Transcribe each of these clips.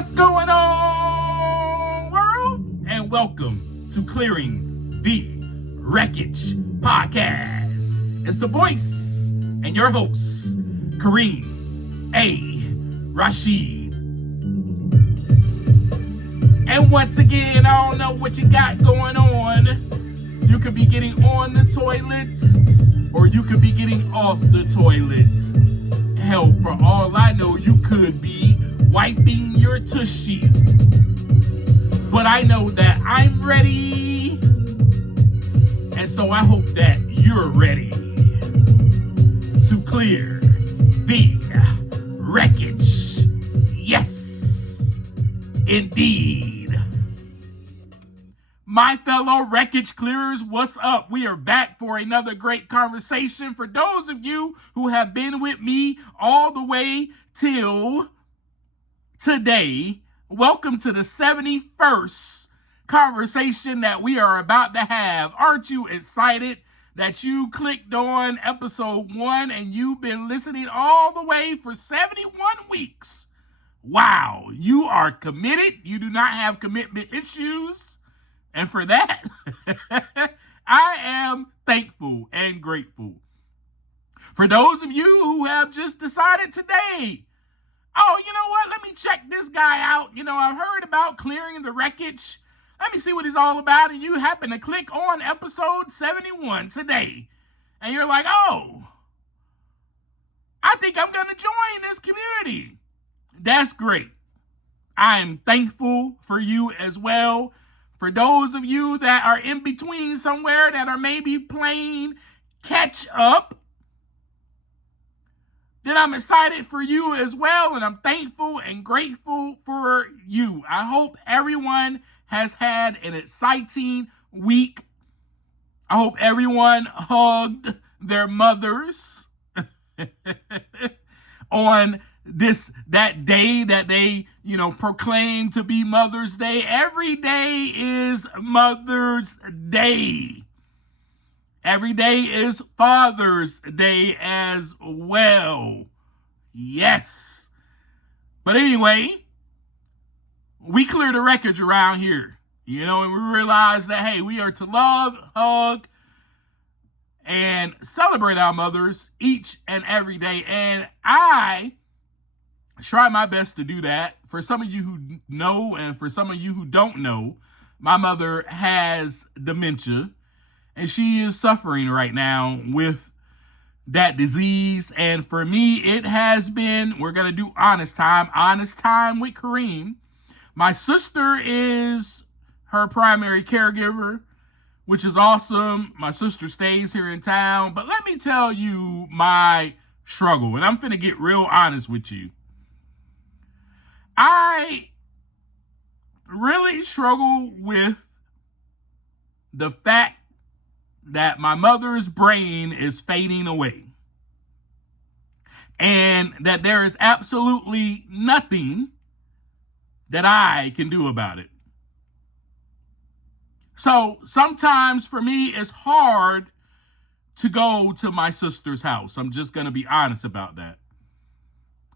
What's going on, world? And welcome to Clearing the Wreckage Podcast. It's the voice and your host, Kareem A. Rashid. And once again, I don't know what you got going on. You could be getting on the toilet, or you could be getting off the toilet. Hell, for all I know, you could be wiping your tushy. But I know that I'm ready, and so I hope that you're ready to clear the wreckage. Yes, indeed. My fellow Wreckage Clearers, what's up? We are back for another great conversation. For those of you who have been with me all the way till today, welcome to the 71st conversation that we are about to have. Aren't you excited that you clicked on episode 1 and you've been listening all the way for 71 weeks? Wow, you are committed. You do not have commitment issues. And for that, I am thankful and grateful. For those of you who have just decided today, oh, you know what? Let me check this guy out. You know, I've heard about clearing the wreckage. Let me see what he's all about. And you happen to click on episode 71 today. And you're like, oh, I think I'm going to join this community. That's great. I am thankful for you as well. For those of you that are in between somewhere, that are maybe playing catch up, then I'm excited for you as well, and I'm thankful and grateful for you. I hope everyone has had an exciting week. I hope everyone hugged their mothers on that day that they, proclaim to be Mother's Day. Every day is Mother's Day. Every day is Father's Day as well. Yes. But anyway, we clear the wreckage around here, and we realize that, hey, we are to love, hug, and celebrate our mothers each and every day. And I try my best to do that. For some of you who know, and for some of you who don't know, my mother has dementia, and she is suffering right now with that disease. And for me, it has been, we're going to do honest time with Kareem. My sister is her primary caregiver, which is awesome. My sister stays here in town. But let me tell you my struggle, and I'm finna get real honest with you. I really struggle with the fact that my mother's brain is fading away, and that there is absolutely nothing that I can do about it. So sometimes for me, it's hard to go to my sister's house. I'm just going to be honest about that.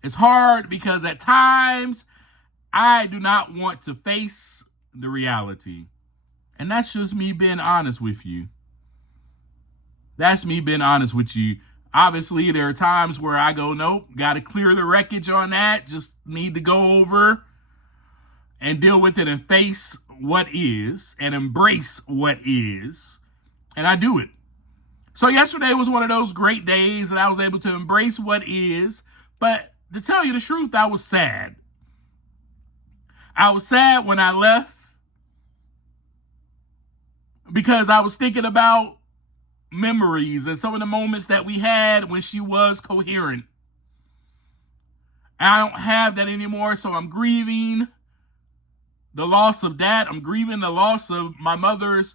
It's hard because at times I do not want to face the reality. And that's just me being honest with you. That's me being honest with you. Obviously, there are times where I go, nope, got to clear the wreckage on that. Just need to go over and deal with it and face what is and embrace what is. And I do it. So yesterday was one of those great days that I was able to embrace what is. But to tell you the truth, I was sad. I was sad when I left because I was thinking about memories and some of the moments that we had when she was coherent. And I don't have that anymore, so I'm grieving the loss of that. I'm grieving the loss of my mother's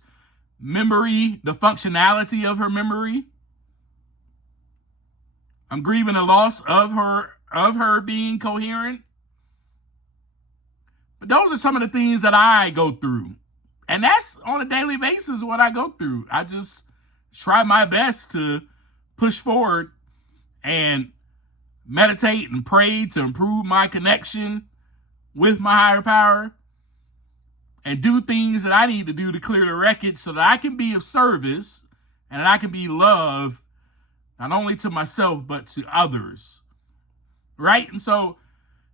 memory, the functionality of her memory. I'm grieving the loss of her being coherent. But those are some of the things that I go through. And that's on a daily basis what I go through. I just try my best to push forward and meditate and pray to improve my connection with my higher power and do things that I need to do to clear the wreckage so that I can be of service and that I can be love not only to myself but to others. Right? And so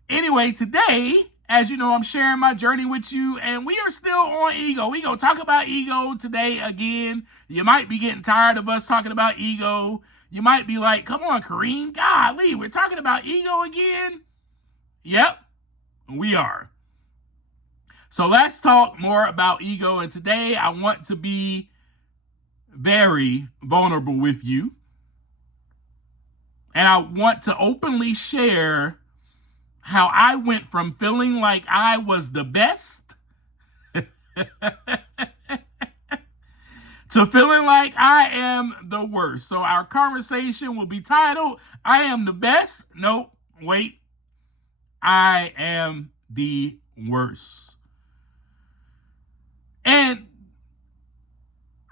anyway, today, as you know, I'm sharing my journey with you, and we are still on ego. We gonna talk about ego today again. You might be getting tired of us talking about ego. You might be like, come on, Kareem, golly, we're talking about ego again? Yep, we are. So let's talk more about ego, and today I want to be very vulnerable with you. And I want to openly share how I went from feeling like I was the best to feeling like I am the worst. So our conversation will be titled, I am the best. Nope, wait. I am the worst. And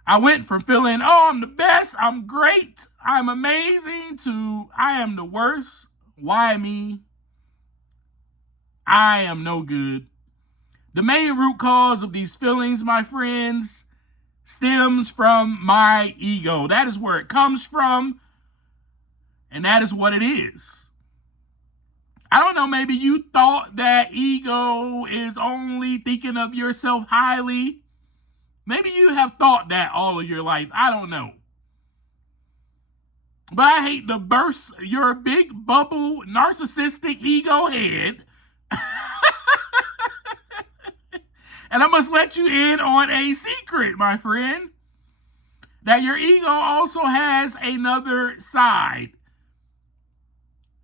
I went from feeling, oh, I'm the best, I'm great, I'm amazing, to I am the worst. Why me? I am no good. The main root cause of these feelings, my friends, stems from my ego. That is where it comes from, and that is what it is. I don't know, maybe you thought that ego is only thinking of yourself highly. Maybe you have thought that all of your life. I don't know. But I hate to burst your big bubble narcissistic ego head. And I must let you in on a secret, my friend, that your ego also has another side.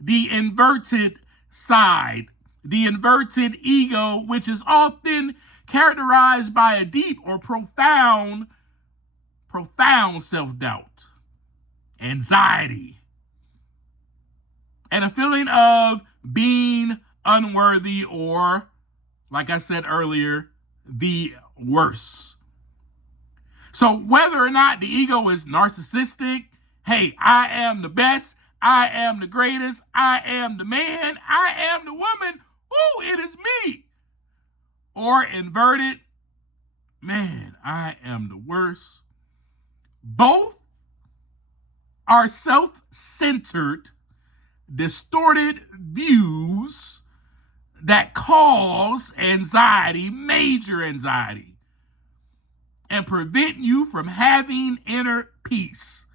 The inverted side. The inverted ego, which is often characterized by a deep or profound self-doubt, anxiety, and a feeling of being unworthy or, like I said earlier, the worst. So whether or not the ego is narcissistic, hey, I am the best, I am the greatest, I am the man, I am the woman, ooh, it is me. Or inverted, man, I am the worst. Both are self-centered, distorted views that cause anxiety, major anxiety, and prevent you from having inner peace.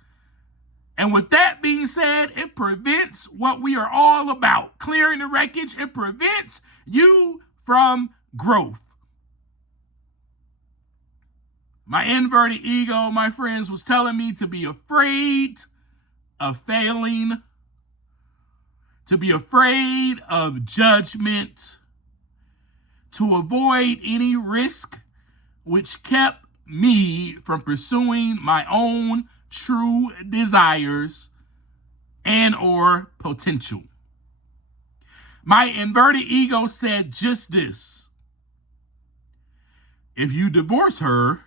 And with that being said, it prevents what we are all about, clearing the wreckage. It prevents you from growth. My inverted ego, my friends, was telling me to be afraid of failing, to be afraid of judgment, to avoid any risk, which kept me from pursuing my own true desires and or potential. My inverted ego said just this: if you divorce her,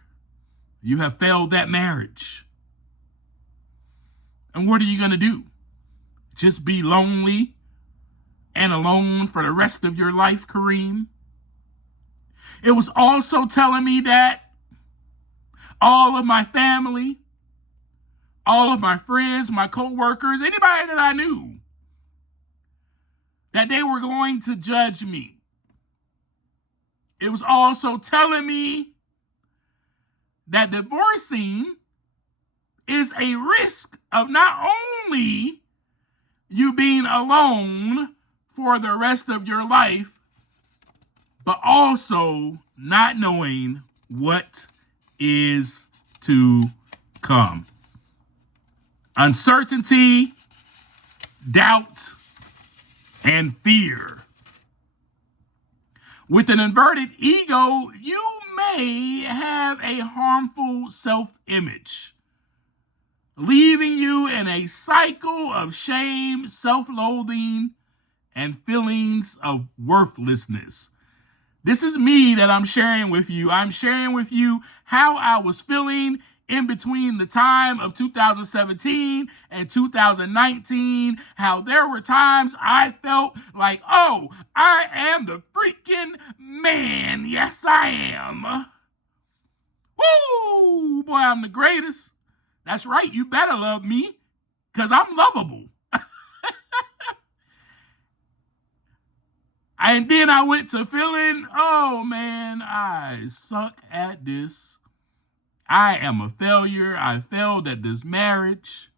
you have failed that marriage. And what are you going to do? Just be lonely and alone for the rest of your life, Kareem? It was also telling me that all of my family, all of my friends, my co-workers, anybody that I knew, that they were going to judge me. It was also telling me that divorcing is a risk of not only you being alone for the rest of your life, but also not knowing what is to come. Uncertainty, doubt, and fear. With an inverted ego, you may have a harmful self-image, leaving you in a cycle of shame, self-loathing, and feelings of worthlessness. This is me that I'm sharing with you. I'm sharing with you how I was feeling in between the time of 2017 and 2019, how there were times I felt like, oh, I am the freaking man. Yes, I am. Woo! Boy, I'm the greatest. That's right. You better love me because I'm lovable. And then I went to feeling, oh man, I suck at this. I am a failure. I failed at this marriage.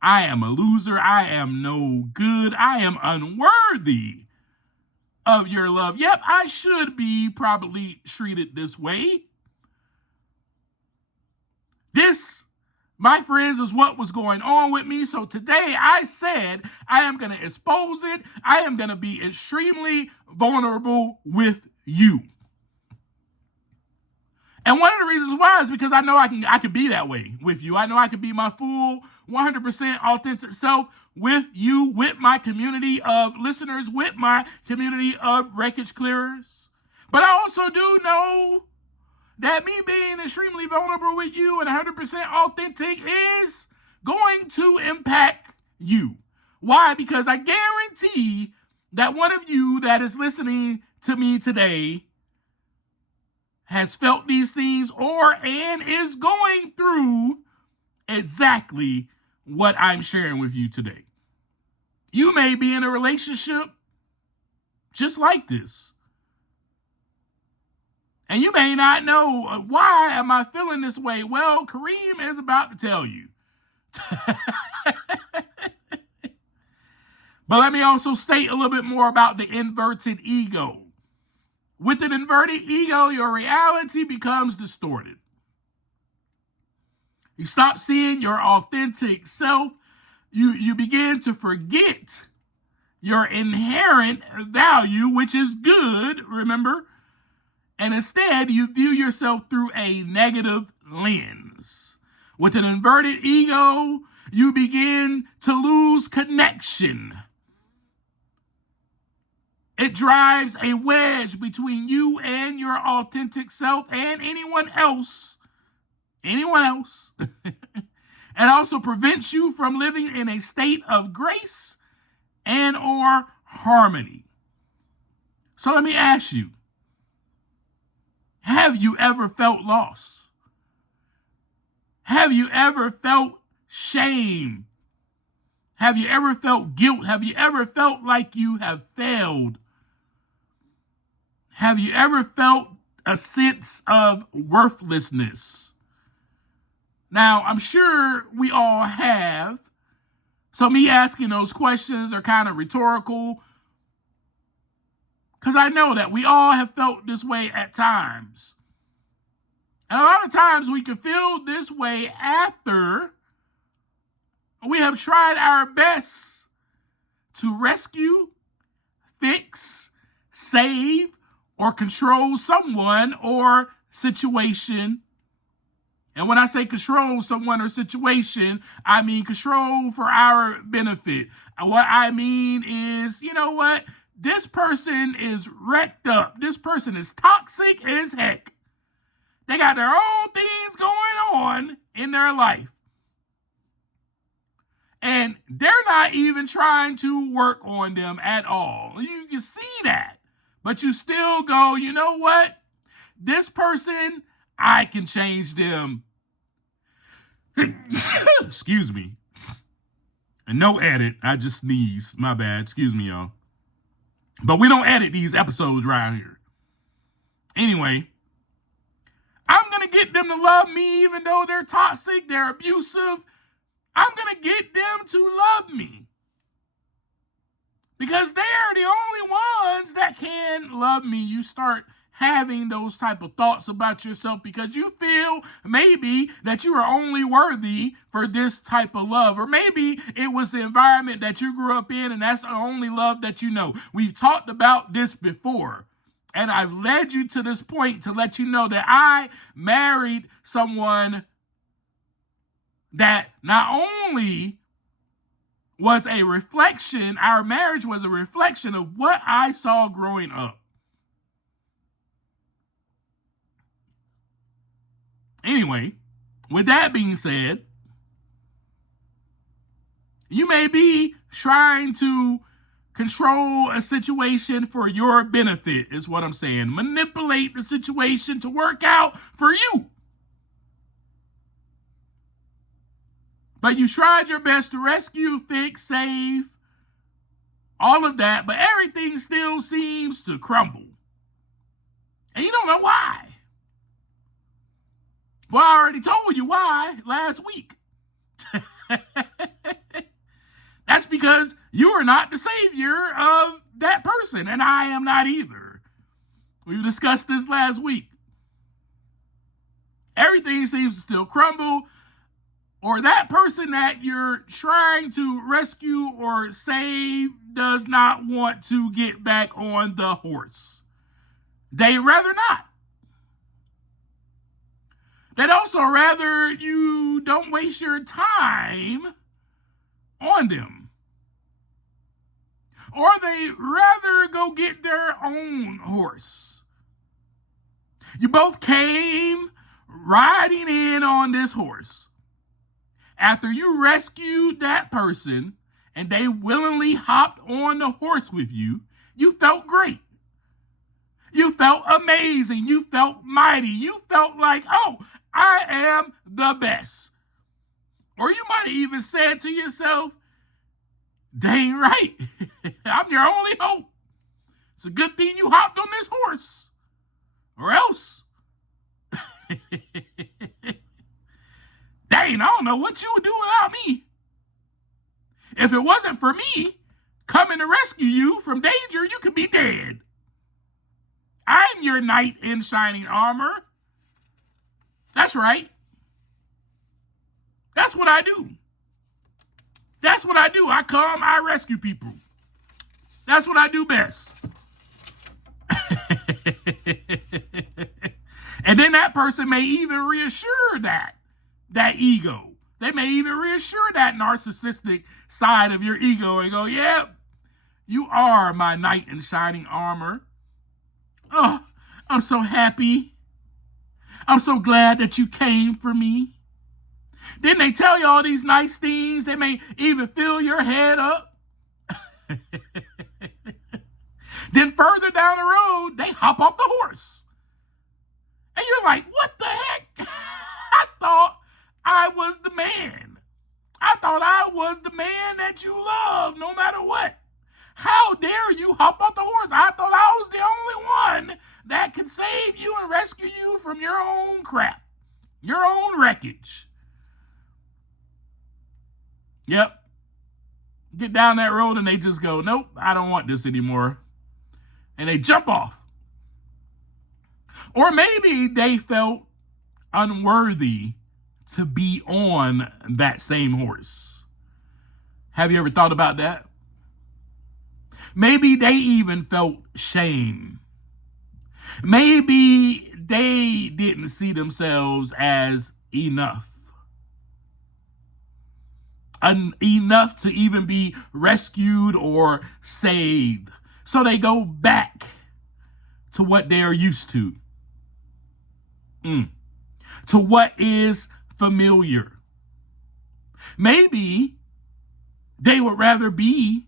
I am a loser. I am no good. I am unworthy of your love. Yep, I should be probably treated this way. This, my friends, is what was going on with me. So today I said I am going to expose it. I am going to be extremely vulnerable with you. And one of the reasons why is because I know I can be that way with you. I know I can be my full 100% authentic self with you, with my community of listeners, with my community of Wreckage Clearers. But I also do know that me being extremely vulnerable with you and 100% authentic is going to impact you. Why? Because I guarantee that one of you that is listening to me today has felt these things and is going through exactly what I'm sharing with you today. You may be in a relationship just like this. And you may not know, why am I feeling this way? Well, Kareem is about to tell you. But let me also state a little bit more about the inverted ego. With an inverted ego, your reality becomes distorted. You stop seeing your authentic self. You begin to forget your inherent value, which is good, remember? And instead, you view yourself through a negative lens. With an inverted ego, you begin to lose connection. It drives a wedge between you and your authentic self and anyone else. And also prevents you from living in a state of grace and or harmony. So let me ask you, have you ever felt lost? Have you ever felt shame? Have you ever felt guilt? Have you ever felt like you have failed? Have you ever felt a sense of worthlessness? Now, I'm sure we all have. So me asking those questions are kind of rhetorical, because I know that we all have felt this way at times. And a lot of times we can feel this way after we have tried our best to rescue, fix, save, or control someone or situation. And when I say control someone or situation, I mean control for our benefit. What I mean is, you know what? This person is wrecked up. This person is toxic as heck. They got their own things going on in their life. And they're not even trying to work on them at all. You can see that. But you still go, you know what? This person, I can change them. Excuse me. And no edit. I just sneezed. My bad. Excuse me, y'all. But we don't edit these episodes right here. Anyway, I'm going to get them to love me even though they're toxic, they're abusive. I'm going to get them to love me. Because they're the only ones that can love me. You start having those type of thoughts about yourself because you feel maybe that you are only worthy for this type of love. Or maybe it was the environment that you grew up in and that's the only love that you know. We've talked about this before. And I've led you to this point to let you know that I married someone that not only was a reflection, our marriage was a reflection of what I saw growing up. Anyway, With that being said, you may be trying to control a situation for your benefit, is what I'm saying. Manipulate the situation to work out for you. But you tried your best to rescue, fix, save, all of that, but everything still seems to crumble. And you don't know why. Well, I already told you why last week. That's because you are not the savior of that person, and I am not either. We discussed this last week. Everything seems to still crumble, or that person that you're trying to rescue or save does not want to get back on the horse. They'd rather not. They'd also rather you don't waste your time on them. Or they'd rather go get their own horse. You both came riding in on this horse. After you rescued that person and they willingly hopped on the horse with you, you felt great. You felt amazing. You felt mighty. You felt like, oh, I am the best. Or you might have even said to yourself, dang right, I'm your only hope. It's a good thing you hopped on this horse. Or else, dang, I don't know what you would do without me. If it wasn't for me coming to rescue you from danger, you could be dead. I'm your knight in shining armor. That's right. That's what I do. That's what I do. I come, I rescue people. That's what I do best. And then that person may even reassure that ego. They may even reassure that narcissistic side of your ego and go, yeah, you are my knight in shining armor. Oh, I'm so happy. I'm so glad that you came for me. Then they tell you all these nice things. They may even fill your head up. Then further down the road, they hop off the horse. And you're like, what the heck? I thought I was the man. I thought I was the man that you love no matter what. How dare you hop off the horse? I thought I was the only one that could save you and rescue you from your own crap, your own wreckage. Yep. Get down that road and they just go, nope, I don't want this anymore. And they jump off. Or maybe they felt unworthy to be on that same horse. Have you ever thought about that? Maybe they even felt shame. Maybe they didn't see themselves as enough. Enough to even be rescued or saved. So they go back to what they are used to. To what is familiar. Maybe they would rather be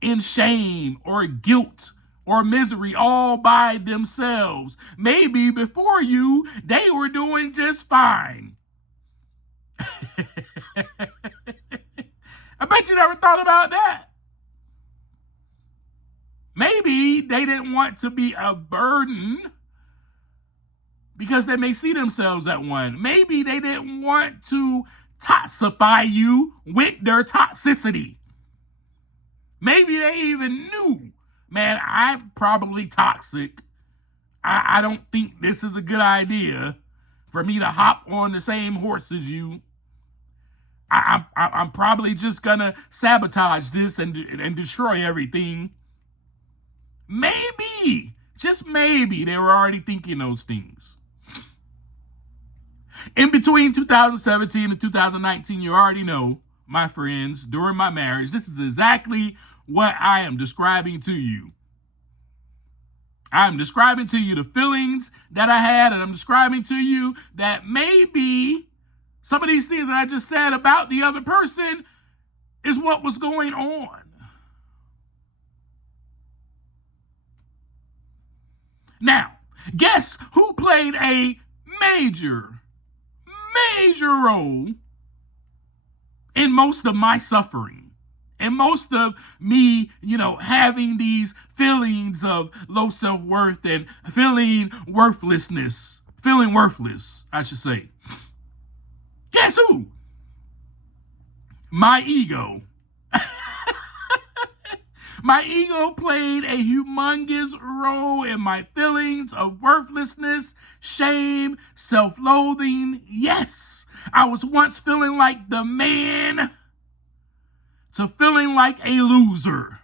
in shame or guilt or misery all by themselves. Maybe before you, they were doing just fine. I bet you never thought about that. Maybe they didn't want to be a burden because they may see themselves at one. Maybe they didn't want to toxify you with their toxicity. Maybe they even knew, man, I'm probably toxic. I don't think this is a good idea for me to hop on the same horse as you. I'm probably just gonna sabotage this and destroy everything. Maybe, just maybe, they were already thinking those things. In between 2017 and 2019, you already know, my friends, during my marriage, this is exactly what I am describing to you. I'm describing to you the feelings that I had, and I'm describing to you that maybe Some of these things that I just said about the other person is what was going on. Now, guess who played a major role in most of my suffering, and most of me, having these feelings of low self-worth and feeling worthless, I should say. Guess who? My ego. My ego played a humongous role in my feelings of worthlessness, shame, self-loathing. Yes, I was once feeling like the man to feeling like a loser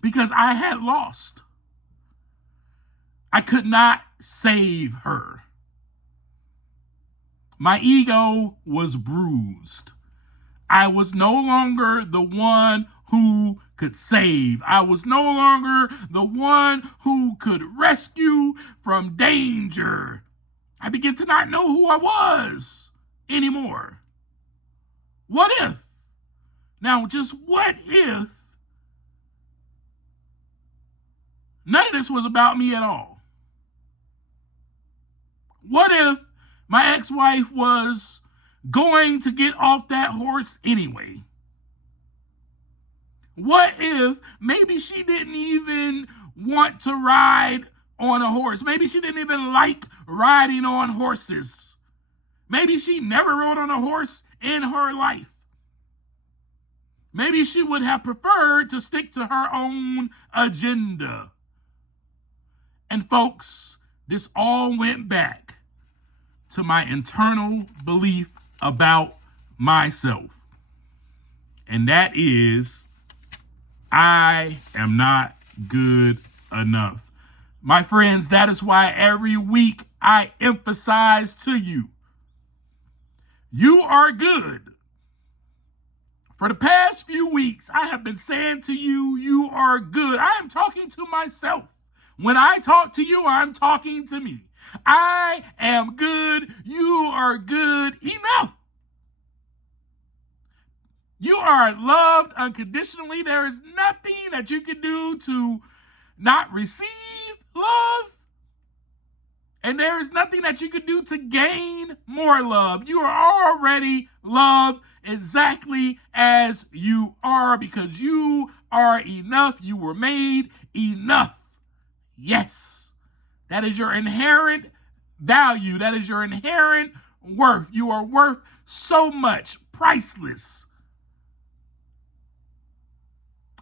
because I had lost. I could not save her. My ego was bruised. I was no longer the one who could save. I was no longer the one who could rescue from danger. I began to not know who I was anymore. What if? Now, just what if none of this was about me at all? What if my ex-wife was going to get off that horse anyway? What if maybe she didn't even want to ride on a horse? Maybe she didn't even like riding on horses. Maybe she never rode on a horse in her life. Maybe she would have preferred to stick to her own agenda. And folks, this all went back to my internal belief about myself. And that is, I am not good enough. My friends, that is why every week I emphasize to you, you are good. For the past few weeks, I have been saying to you, you are good. I am talking to myself. When I talk to you, I'm talking to me. I am good. You are good enough. You are loved unconditionally. There is nothing that you can do to not receive love. And there is nothing that you can do to gain more love. You are already loved exactly as you are because you are enough. You were made enough. Yes, that is your inherent value. That is your inherent worth. You are worth so much, priceless.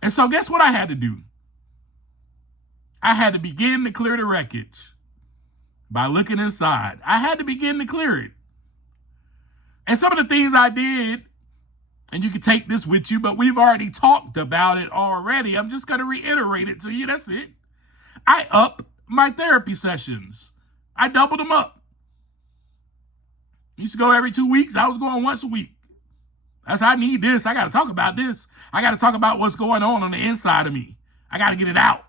And so guess what I had to do? I had to begin to clear the wreckage by looking inside. I had to begin to clear it. And some of the things I did, and you can take this with you, but we've already talked about it already. I'm just going to reiterate it to you. That's it. I upped my therapy sessions. I doubled them up. I used to go every 2 weeks. I was going once a week. That's how I need this. I got to talk about this. I got to talk about what's going on the inside of me. I got to get it out.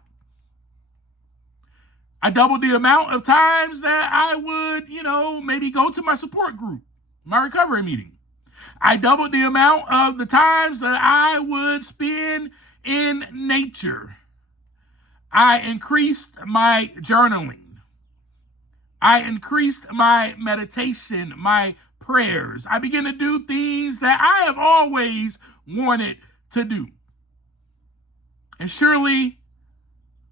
I doubled the amount of times that I would, maybe go to my support group, my recovery meeting. I doubled the amount of the times that I would spend in nature. I increased my journaling. I increased my meditation, my prayers. I began to do things that I have always wanted to do. And surely,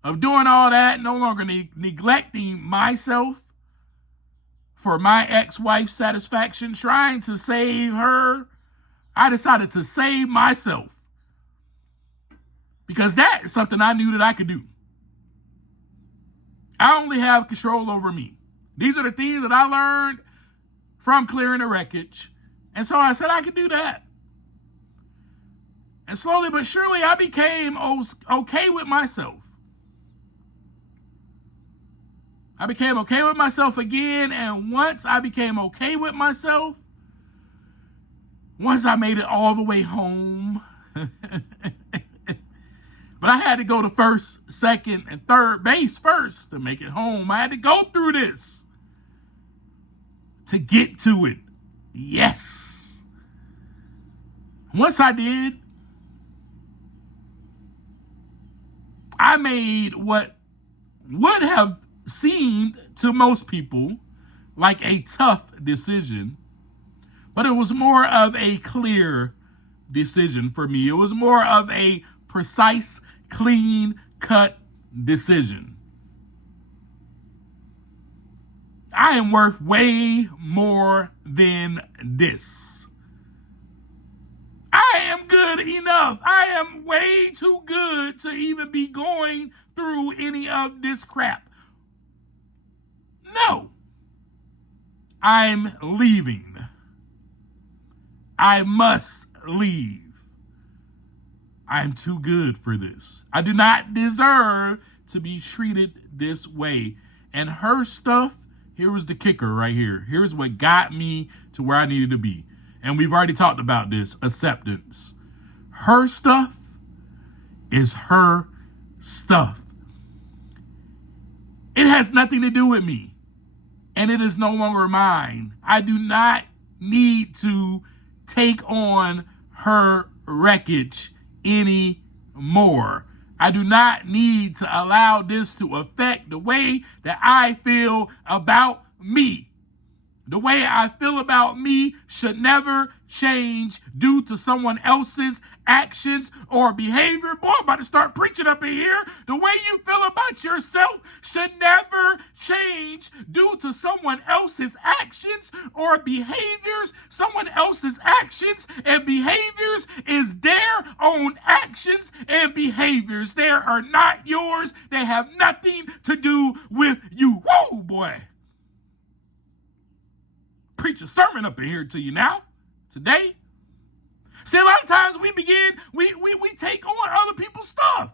of doing all that, no longer neglecting myself for my ex-wife's satisfaction, trying to save her, I decided to save myself. Because that is something I knew that I could do. I only have control over me. These are the things that I learned from clearing the wreckage. And so I said I could do that. And slowly but surely, I became okay with myself. I became okay with myself again. And once I became okay with myself, once I made it all the way home, but I had to go to first, second, and third base first to make it home. I had to go through this to get to it. Yes. Once I did, I made what would have seemed to most people like a tough decision, but it was more of a clear decision for me. It was more of a precise, clean-cut decision. I am worth way more than this. I am good enough. I am way too good to even be going through any of this crap. No. I'm leaving. I must leave. I'm too good for this. I do not deserve to be treated this way. And her stuff, here was the kicker right here. Here's what got me to where I needed to be. And we've already talked about this, acceptance. Her stuff is her stuff. It has nothing to do with me. And it is no longer mine. I do not need to take on her wreckage anymore. I do not need to allow this to affect the way that I feel about me. The way I feel about me should never change due to someone else's actions or behavior. Boy, I'm about to start preaching up in here. The way you feel about yourself should never change due to someone else's actions or behaviors. Someone else's actions and behaviors is their own actions and behaviors. They are not yours. They have nothing to do with you. Whoa, boy. Preach a sermon up in here to you now, today. See, a lot of times we take on other people's stuff.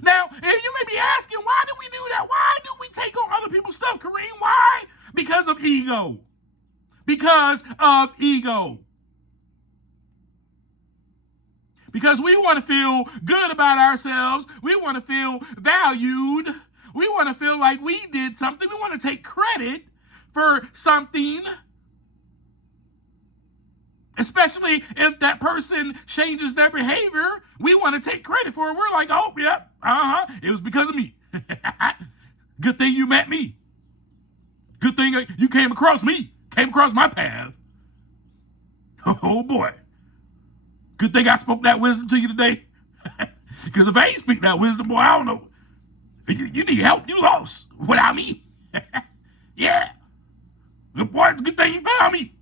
Now, you may be asking, why do we do that? Why do we take on other people's stuff, Kareem? Why? Because of ego. Because of ego. Because we want to feel good about ourselves. We want to feel valued. We want to feel like we did something. We want to take credit for something, especially if that person changes their behavior. We want to take credit for it. We're like, oh, yep, it was because of me. Good thing you met me. Good thing you came across me, came across my path. Oh, boy. Good thing I spoke that wisdom to you today. Because if I ain't speak that wisdom, boy, I don't know. You need help. You lost without me. Yeah. Good boy, it's a good thing you found me.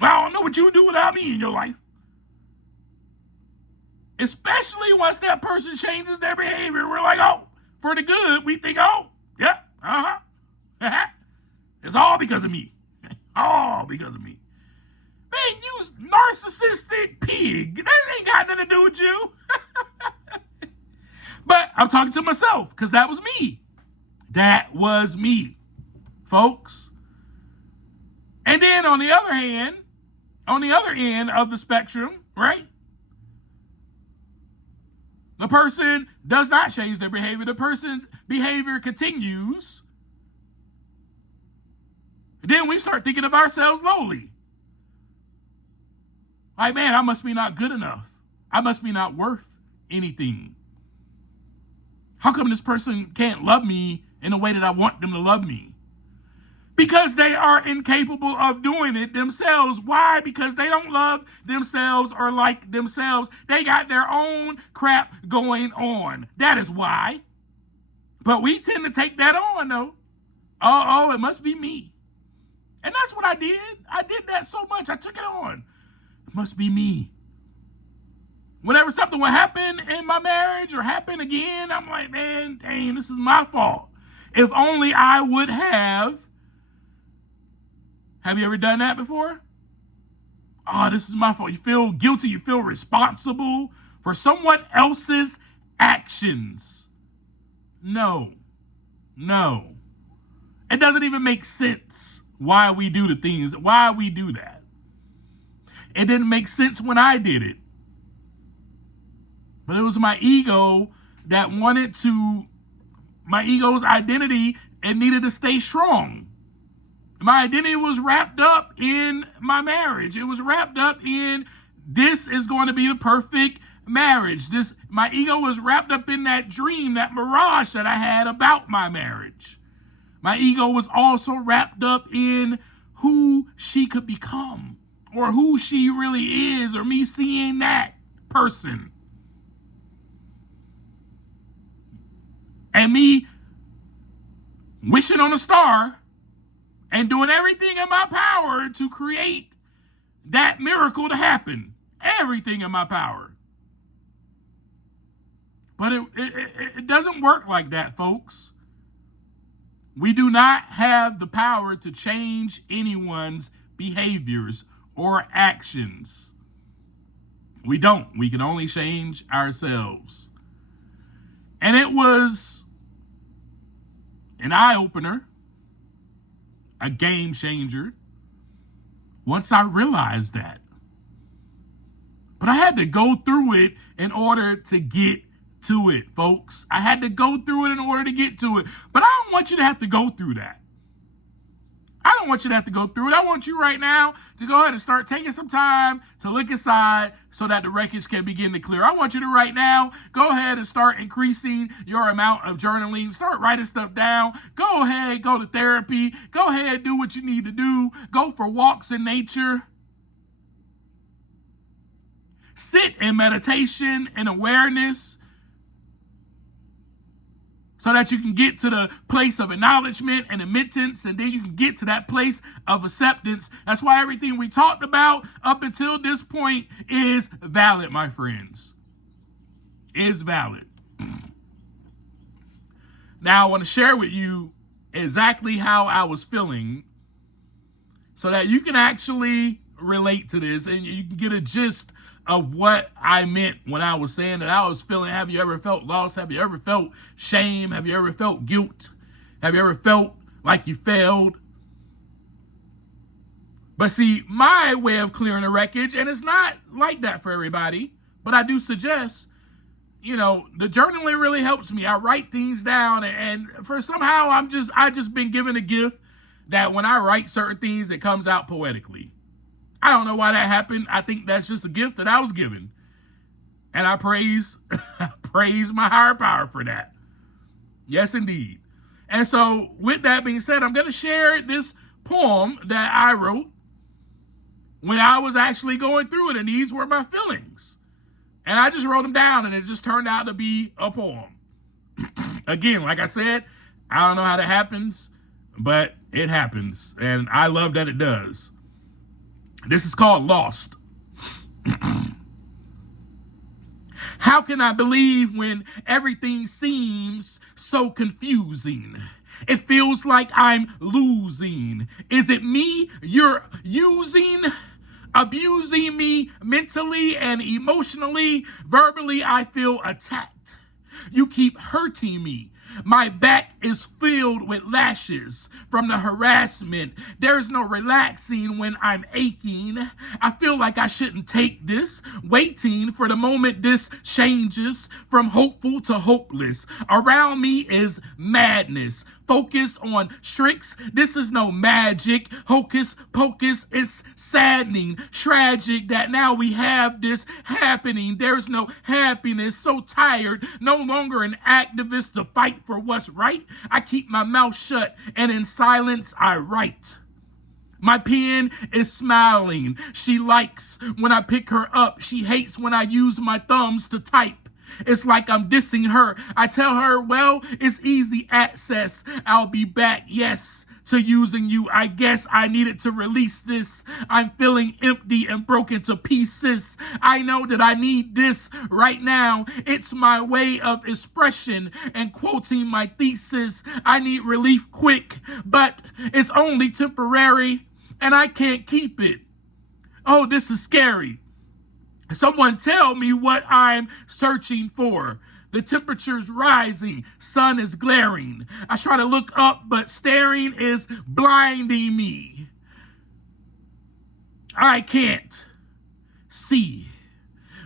I don't know what you would do without me in your life. Especially once that person changes their behavior. We're like, oh, for the good, we think, oh, yeah, it's all because of me. All because of me. Man, you narcissistic pig. That ain't got nothing to do with you. But I'm talking to myself because that was me. That was me. Folks. And then on the other end of the spectrum, right? The person does not change their behavior. The person's behavior continues. And then we start thinking of ourselves lowly. Like, man, I must be not good enough. I must be not worth anything. How come this person can't love me in the way that I want them to love me? Because they are incapable of doing it themselves. Why? Because they don't love themselves or like themselves. They got their own crap going on. That is why. But we tend to take that on, though. Oh, it must be me. And that's what I did. I did that so much. I took it on. It must be me. Whenever something would happen in my marriage or happen again, I'm like, man, dang, this is my fault. If only I would have. Have you ever done that before? Oh, this is my fault. You feel guilty. You feel responsible for someone else's actions. No. It doesn't even make sense why we do the things, why we do that. It didn't make sense when I did it. But it was my ego that my ego's identity and needed to stay strong. My identity was wrapped up in my marriage. It was wrapped up in this is going to be the perfect marriage. My ego was wrapped up in that dream, that mirage that I had about my marriage. My ego was also wrapped up in who she could become or who she really is or me seeing that person. And me wishing on a star and doing everything in my power to create that miracle to happen. Everything in my power. But it doesn't work like that, folks. We do not have the power to change anyone's behaviors or actions. We don't. We can only change ourselves. And it was an eye-opener, a game changer, once I realized that. But I had to go through it in order to get to it, folks. I had to go through it in order to get to it. But I don't want you to have to go through that. I don't want you to have to go through it. I want you right now to go ahead and start taking some time to look inside so that the wreckage can begin to clear. I want you to right now go ahead and start increasing your amount of journaling. Start writing stuff down. Go ahead, go to therapy. Go ahead, do what you need to do. Go for walks in nature. Sit in meditation and awareness so that you can get to the place of acknowledgement and admittance, and then you can get to that place of acceptance. That's why everything we talked about up until this point is valid, my friends. Is valid. Now, I want to share with you exactly how I was feeling so that you can actually relate to this and you can get a gist of what I meant when I was saying that I was feeling. Have you ever felt lost? Have you ever felt shame? Have you ever felt guilt? Have you ever felt like you failed? But see, my way of clearing the wreckage, and it's not like that for everybody, but I do suggest, the journaling really helps me. I write things down, and for somehow I just been given a gift that when I write certain things, it comes out poetically. I don't know why that happened. I think that's just a gift that I was given. And I praise my higher power for that. Yes, indeed. And so with that being said, I'm going to share this poem that I wrote when I was actually going through it. And these were my feelings. And I just wrote them down and it just turned out to be a poem. Again, like I said, I don't know how that happens, but it happens. And I love that it does. This is called Lost. How can I believe when everything seems so confusing? It feels like I'm losing. Is it me you're using? Abusing me mentally and emotionally? Verbally, I feel attacked. You keep hurting me. My back is filled with lashes from the harassment. There's no relaxing when I'm aching. I feel like I shouldn't take this, waiting for the moment this changes from hopeful to hopeless. Around me is madness, focused on tricks. This is no magic, hocus pocus. It's saddening, tragic that now we have this happening. There's no happiness, so tired, no longer an activist to fight for what's right. I keep my mouth shut and in silence I write. My pen is smiling. She likes when I pick her up. She hates when I use my thumbs to type. It's like I'm dissing her. I tell her, well, it's easy access. I'll be back, yes, to using you. I guess I needed to release this. I'm feeling empty and broken to pieces. I know that I need this right now. It's my way of expression and quoting my thesis. I need relief quick, but it's only temporary and I can't keep it. Oh, this is scary. Someone tell me what I'm searching for. The temperature's rising, sun is glaring. I try to look up, but staring is blinding me. I can't see.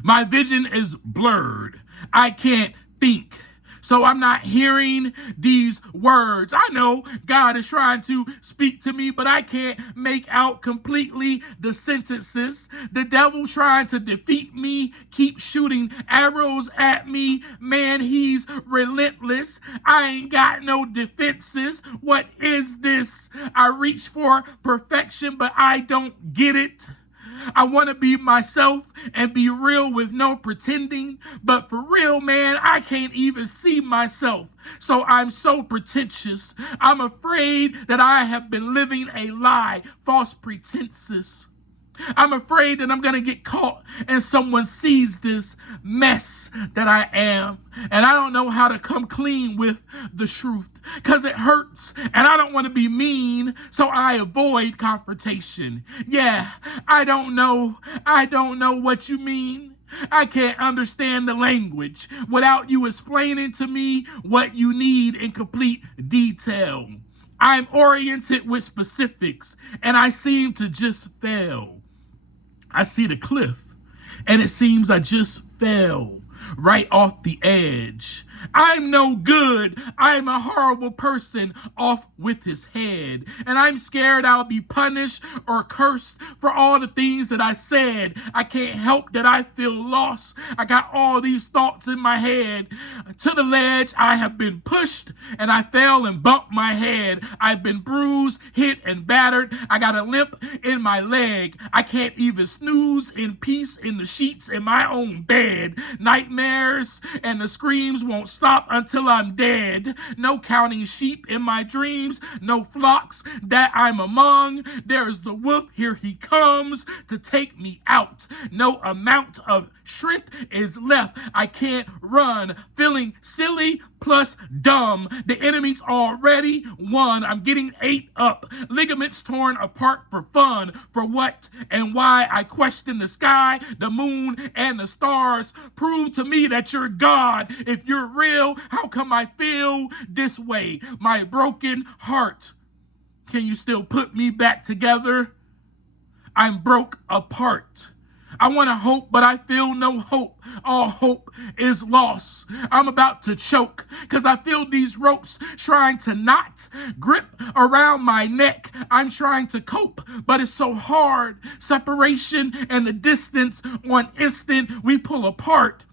My vision is blurred. I can't think. So I'm not hearing these words. I know God is trying to speak to me, but I can't make out completely the sentences. The devil trying to defeat me, keep shooting arrows at me. Man, he's relentless. I ain't got no defenses. What is this? I reach for perfection, but I don't get it. I want to be myself and be real with no pretending. But for real, man, I can't even see myself. So I'm so pretentious. I'm afraid that I have been living a lie, false pretenses. I'm afraid that I'm going to get caught and someone sees this mess that I am. And I don't know how to come clean with the truth because it hurts and I don't want to be mean, so I avoid confrontation. Yeah, I don't know what you mean. I can't understand the language without you explaining to me what you need in complete detail. I'm oriented with specifics and I seem to just fail. I see the cliff, and it seems I just fell right off the edge. I'm no good. I'm a horrible person off with his head. And I'm scared I'll be punished or cursed for all the things that I said. I can't help that I feel lost. I got all these thoughts in my head. To the ledge, I have been pushed and I fell and bumped my head. I've been bruised, hit, and battered. I got a limp in my leg. I can't even snooze in peace in the sheets in my own bed. Nightmares and the screams won't stop until I'm dead. No counting sheep in my dreams, no flocks that I'm among. There's the wolf, here he comes to take me out. No amount of strength is left. I can't run, feeling silly plus dumb. The enemy's already won. I'm getting ate up, ligaments torn apart for fun. For what and why? I question the sky, the moon, and the stars. Prove to me that you're God. If you're real, how come I feel this way? My broken heart. Can you still put me back together? I'm broke apart. I want to hope, but I feel no hope. All hope is lost. I'm about to choke because I feel these ropes trying to knot, grip around my neck. I'm trying to cope, but it's so hard. Separation and the distance, one instant we pull apart.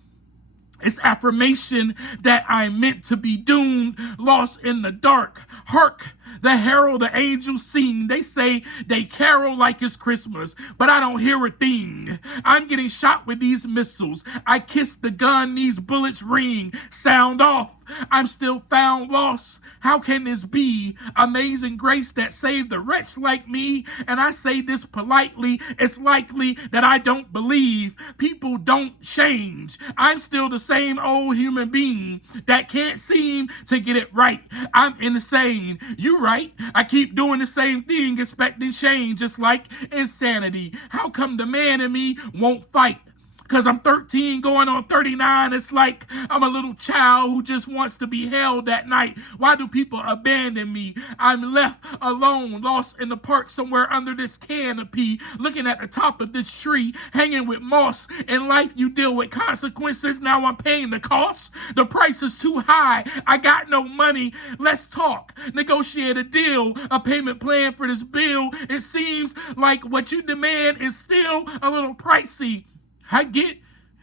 It's affirmation that I'm meant to be doomed, lost in the dark. Hark, the herald, the angels sing. They say they carol like it's Christmas, but I don't hear a thing. I'm getting shot with these missiles. I kiss the gun, these bullets ring. Sound off. I'm still found lost. How can this be? Amazing grace that saved a wretch like me. And I say this politely. It's likely that I don't believe. People don't change. I'm still the same old human being that can't seem to get it right. I'm insane. You right. I keep doing the same thing, expecting change, just like insanity. How come the man in me won't fight? Because I'm 13 going on 39. It's like I'm a little child who just wants to be held that night. Why do people abandon me? I'm left alone, lost in the park somewhere under this canopy, looking at the top of this tree, hanging with moss. In life, you deal with consequences. Now I'm paying the cost. The price is too high. I got no money. Let's talk. Negotiate a deal, a payment plan for this bill. It seems like what you demand is still a little pricey. I get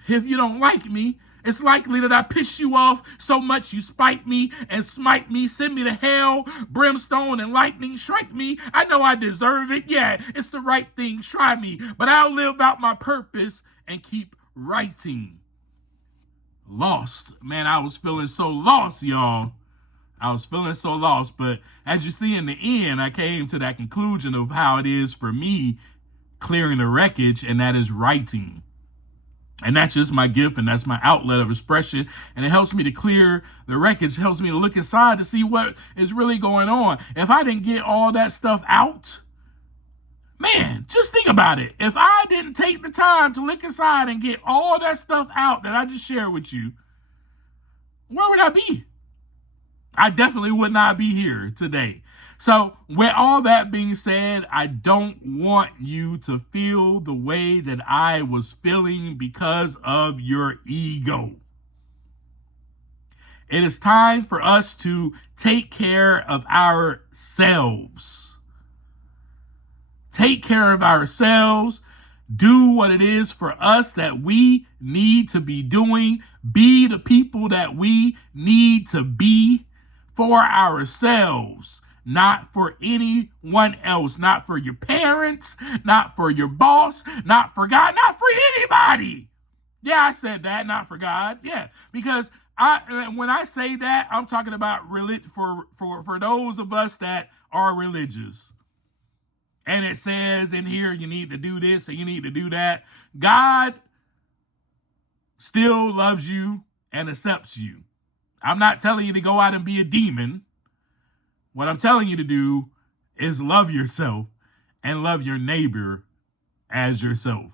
if you don't like me. It's likely that I piss you off so much you spite me and smite me, send me to hell, brimstone and lightning strike me. I know I deserve it. Yeah, it's the right thing. Try me. But I'll live out my purpose and keep writing. Lost. Man, I was feeling so lost, y'all. I was feeling so lost. But as you see in the end, I came to that conclusion of how it is for me clearing the wreckage, and that is writing. And that's just my gift, and that's my outlet of expression. And it helps me to clear the wreckage, helps me to look inside to see what is really going on. If I didn't get all that stuff out, man, just think about it. If I didn't take the time to look inside and get all that stuff out that I just shared with you, where would I be? I definitely would not be here today. So with all that being said, I don't want you to feel the way that I was feeling because of your ego. It is time for us to take care of ourselves. Take care of ourselves. Do what it is for us that we need to be doing. Be the people that we need to be for ourselves, not for anyone else, not for your parents, not for your boss, not for God, not for anybody. Yeah, I said that, not for God. Yeah, because when I say that, I'm talking about for those of us that are religious. And it says in here, you need to do this and you need to do that. God still loves you and accepts you. I'm not telling you to go out and be a demon. What I'm telling you to do is love yourself and love your neighbor as yourself.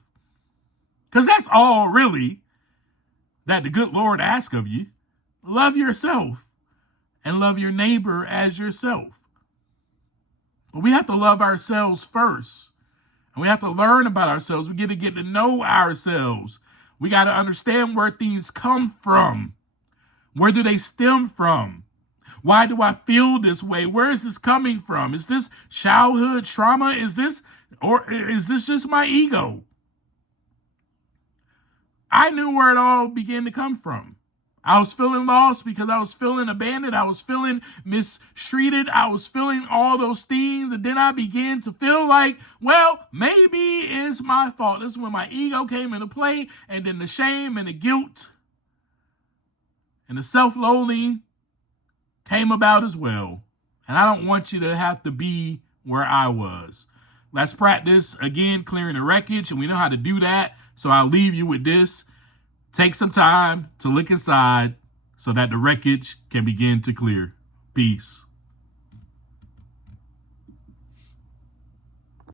Because that's all really that the good Lord asks of you. Love yourself and love your neighbor as yourself. But we have to love ourselves first. And we have to learn about ourselves. We get to know ourselves. We got to understand where things come from. Where do they stem from? Why do I feel this way? Where is this coming from? Is this childhood trauma? Is this just my ego? I knew where it all began to come from. I was feeling lost because I was feeling abandoned. I was feeling mistreated. I was feeling all those things. And then I began to feel like, well, maybe it's my fault. This is when my ego came into play. And then the shame and the guilt and the self-loathing came about as well. And I don't want you to have to be where I was. Let's practice, again, clearing the wreckage. And we know how to do that. So I'll leave you with this. Take some time to look inside so that the wreckage can begin to clear. Peace.